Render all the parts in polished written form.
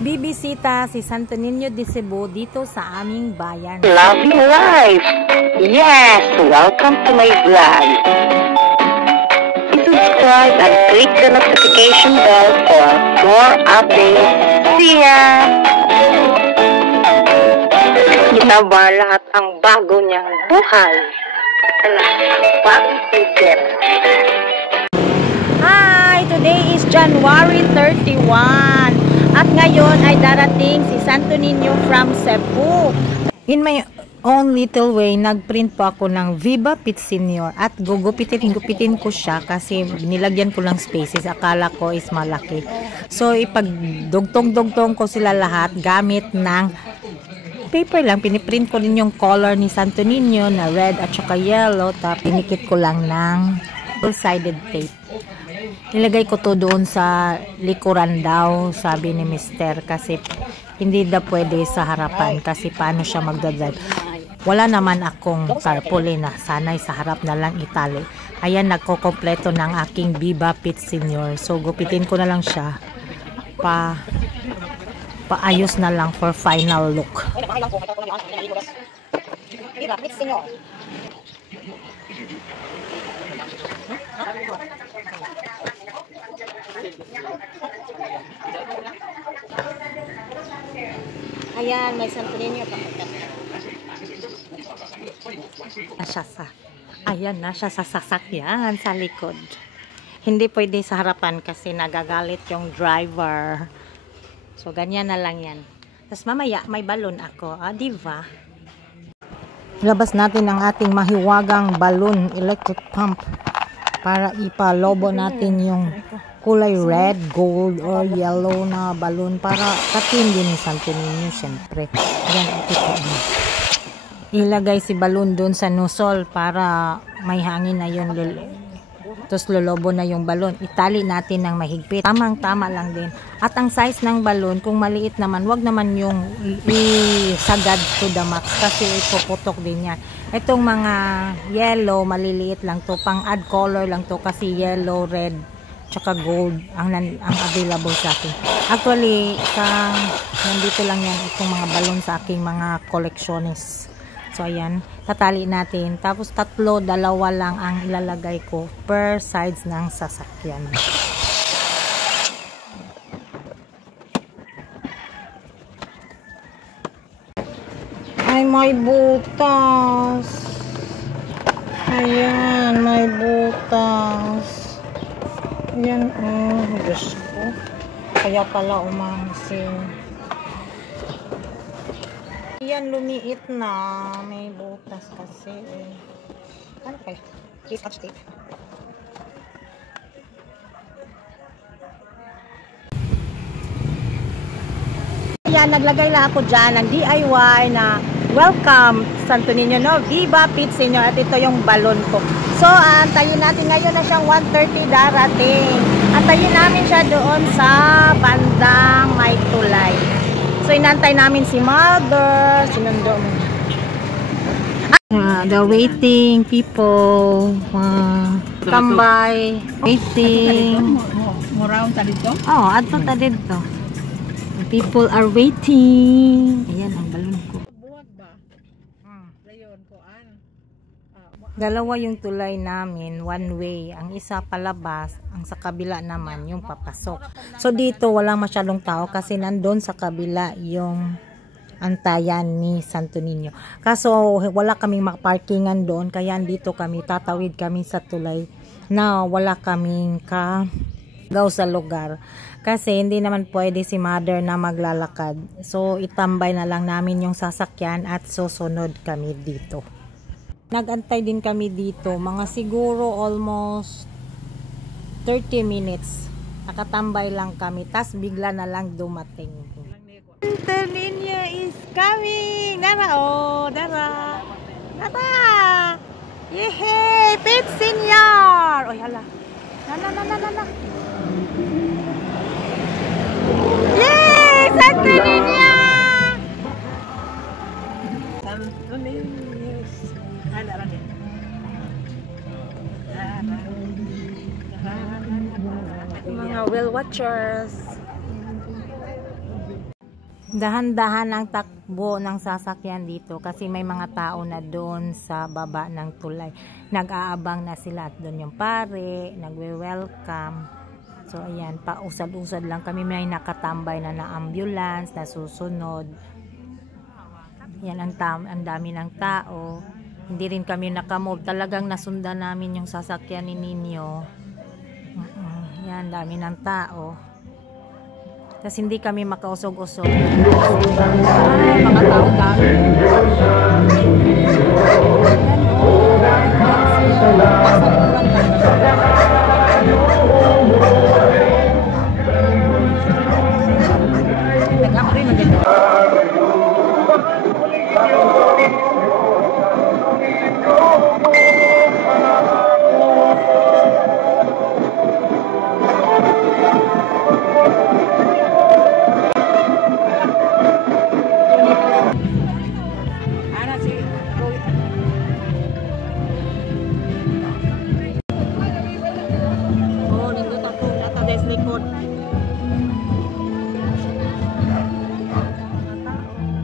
Bibisita si Santo Niño de Cebu dito sa aming bayan. Lovely life! Yes! Welcome to my vlog. Subscribe and click the notification bell for more updates. See ya! Ginawa lahat ang bago niyang buhay. Hi! Today is January 31. At ngayon ay darating si Santo Niño from Cebu. In my own little way, nagprint po ako ng Viva Pit Senior at gugupitin ko siya kasi nilagyan ko lang spaces. Akala ko is malaki. So ipagdugtong-dugtong ko sila lahat gamit ng paper lang. Piniprint ko din yung color ni Santo Niño na red at saka yellow. Tapos pinikit ko lang ng double-sided tape. Nilagay ko to doon sa likuran daw, sabi ni Mister, kasi hindi na pwede sa harapan kasi paano siya magdadrive. Wala naman akong tarpaulin na sanay sa harap na lang itali. Ayan, nagkokompleto ng aking Viva Pit Senior. So gupitin ko na lang siya. Paayos na lang for final look. Ayan, may Santo Niño pa. Ayan na siya sa sasakyan sa likod. Hindi pwede sa harapan kasi nagagalit yung driver. So, ganyan na lang yan. Tapos mamaya, may balon ako. Ah, diba? Labas natin ang ating mahiwagang balon, electric pump, para ipalobo natin yung kulay red, gold, or yellow na balon para katindi ni Santo Niño, syempre. Yan, ito. Ilagay si balon dun sa nusol para may hangin na yun. Tapos lolobo na yung balon. Itali natin ng mahigpit. Tamang-tama lang din. At ang size ng balon, kung maliit naman, wag naman yung isagad to the max kasi ipuputok din yan. Itong mga yellow, maliliit lang to. Pang-add color lang to kasi yellow, red, tsaka gold ang available sa akin. Actually, nandito lang yan itong mga balon sa aking mga collectionist. So, ayan. Tatali natin. Tapos, dalawa lang ang ilalagay ko per sides ng sasakyan. Ay, may butas. Ayan, may butas. Ayan, Diyos ko. Kaya pala umangsin. Ayan, lumiit na. May butas kasi. Ano kaya? Scotch tape. Ayan, naglagay lang ako dyan ng DIY na welcome Santo Niño, no? Viva Pit Senior. At ito yung balon ko. So, antayin natin ngayon na siyang 1:30 darating. Antayin namin siya doon sa bandang may tulay. So, inantay namin si Mother. Sinundo mo. The waiting people. Tambay. Waiting. Muraon ta dito? Oh, ato ta dito. People are waiting. Ayan ang balon ko. Buwag ba? Layon ko an. Dalawa yung tulay namin, one way. Ang isa palabas, ang sa kabila naman yung papasok. So dito walang masyadong tao kasi nandun sa kabila yung antayan ni Santo Niño. Kaso wala kaming parkingan doon kaya dito kami, tatawid kami sa tulay na wala kaming gaw sa lugar. Kasi hindi naman pwede si Mother na maglalakad. So itambay na lang namin yung sasakyan at susunod kami dito. Nagantay din kami dito, mga siguro almost 30 minutes. Nakatambay lang kami, tas bigla na lang dumating. Santo Niño is coming! Dara, oh! Dara! Dara! Yehey! Pit Senior! Oy, hala! Na! Yay! Santo Niño! Santo Niño. Dara din. Mga whale watchers. Dahan-dahan ang takbo ng sasakyan dito kasi may mga tao na doon sa baba ng tulay. Nag-aabang na sila at doon yung pare, nagwe-welcome. So ayan, pausad-usad lang kami, may nakatambay na ambulance na susunod. Yan ang dami ng tao. Hindi rin kami nakamove, talagang nasundan namin yung sasakyan ni Ninyo. Yan, dami ng tao. Kasi hindi kami makausog-usog. Mga tao dami. Nag-apre na dito.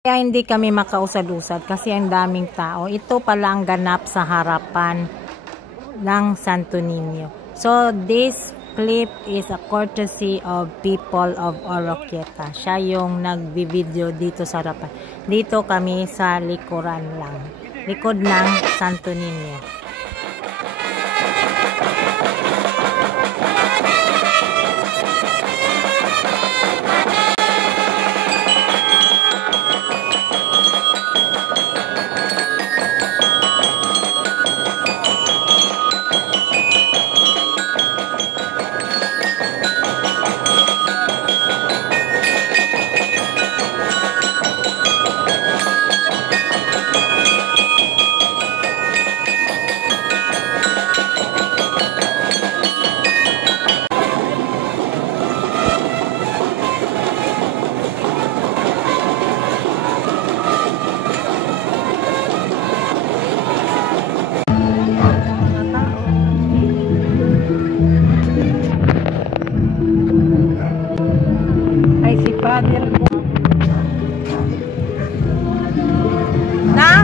Kaya hindi kami makausad-usad kasi ang daming tao. Ito pala ang ganap sa harapan ng Santo Niño. So this clip is a courtesy of people of Oroquieta. Siya yung nagbi-video dito sa harapan. Dito kami sa likuran lang. Likod ng Santo Niño.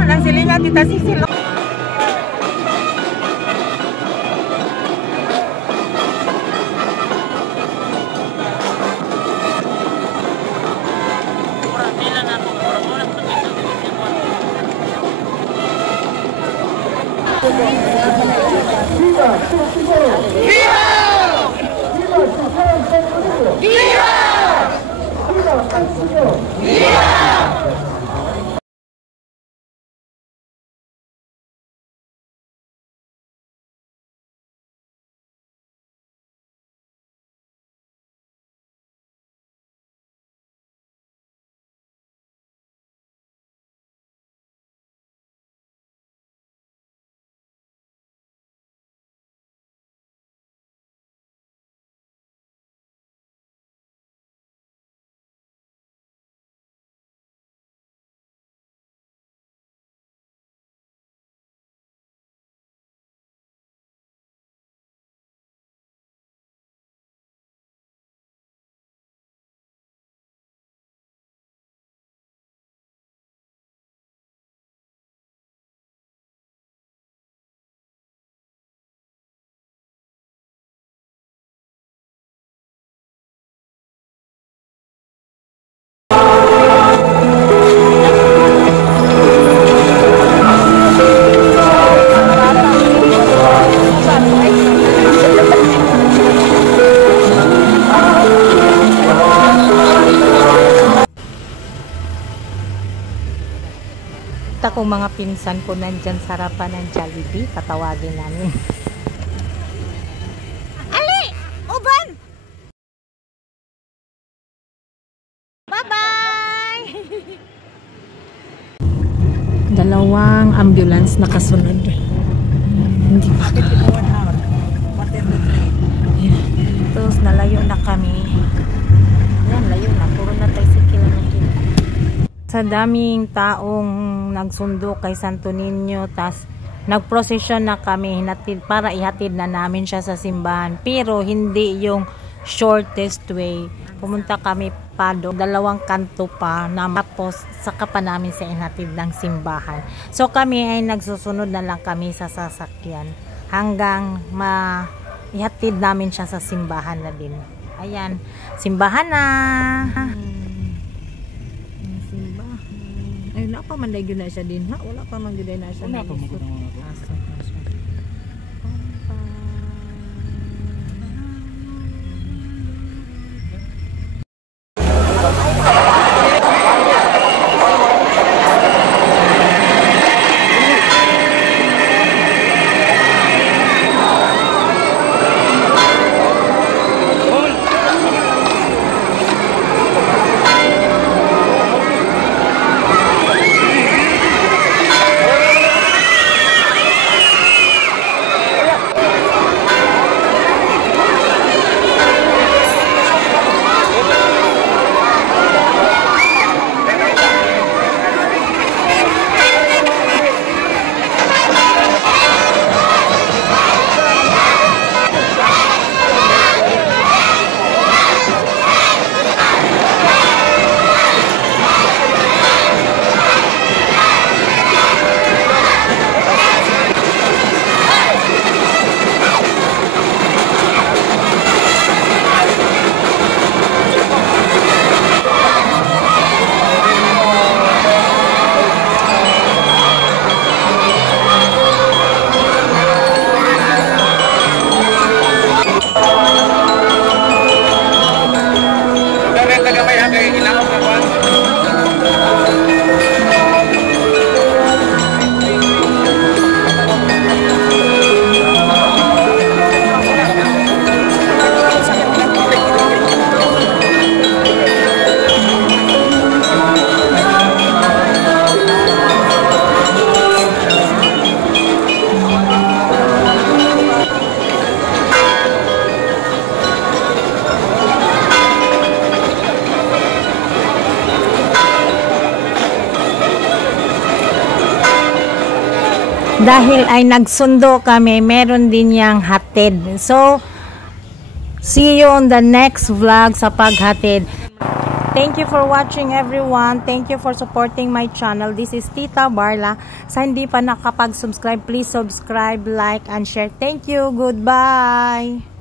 Nang silingan kita sisilo. Kung mga pinsan ko nandyan sa harapan ng Jollibee, tatawagin namin. Ali! Uban! Bye-bye! Dalawang ambulance nakasunod. Hindi pa. Tapos nalayo na kami. Yan, layo na. Puro na tricycle na kita. Sa daming taong nagsundo kay Santo Niño, tas nagprosesyon na kami para ihatid na namin siya sa simbahan, pero hindi yung shortest way. pumunta kami pa doon, 2 kanto pa na tapos saka pa namin sa inhatid ng simbahan. So kami ay nagsusunod na lang kami sa sasakyan hanggang ihatid namin siya sa simbahan na din. Ayan, simbahan na. Simbahan. Ay, wala pa man dahil na siya din ha? Wala pa man dahil na siya. Wala pa man Dahil ay nagsundo kami, meron din yang hatid. So, see you on the next vlog sa paghatid. Thank you for watching everyone. Thank you for supporting my channel. This is Tita Barla. Sa hindi pa nakapag-subscribe, please subscribe, like, and share. Thank you. Goodbye.